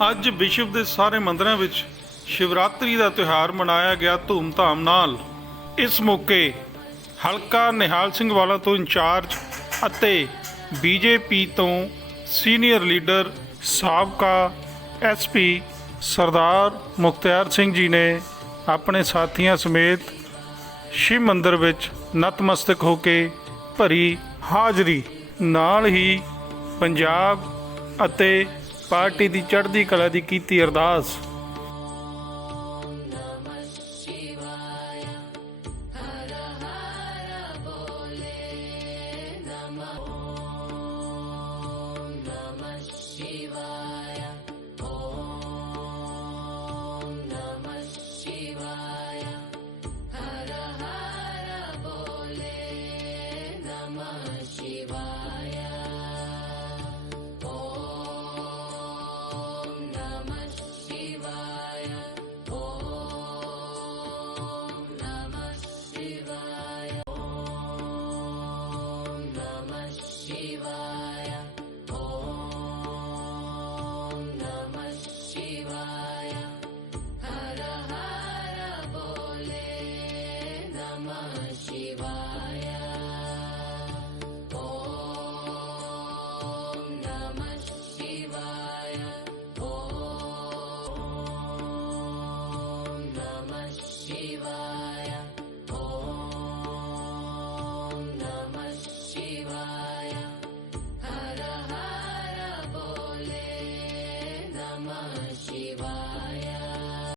ਅੱਜ ਵਿਸ਼ਵ ਦੇ ਸਾਰੇ ਮੰਦਰਾਂ ਵਿੱਚ ਸ਼ਿਵਰਾਤਰੀ ਦਾ ਤਿਉਹਾਰ ਮਨਾਇਆ ਗਿਆ ਧੂਮਧਾਮ ਨਾਲ। ਇਸ ਮੌਕੇ ਹਲਕਾ ਨਿਹਾਲ ਸਿੰਘ ਵਾਲਾ ਤੋਂ ਇੰਚਾਰਜ ਅਤੇ ਬੀਜੇਪੀ ਤੋਂ ਸੀਨੀਅਰ ਲੀਡਰ ਸਾਬਕਾ ਐਸਪੀ ਸਰਦਾਰ ਮੁਖਤਿਆਰ ਸਿੰਘ ਜੀ ਨੇ ਆਪਣੇ ਸਾਥੀਆਂ ਸਮੇਤ ਸ਼ਿਵ ਮੰਦਰ ਵਿੱਚ ਨਤਮਸਤਕ ਹੋ ਕੇ ਭਰੀ ਹਾਜ਼ਰੀ। ਨਾਲ ਹੀ ਪੰਜਾਬ ਅਤੇ ਪਾਰਟੀ ਦੀ ਚੜ੍ਹਦੀ ਕਲਾ ਦੀ ਕੀਤੀ ਅਰਦਾਸ।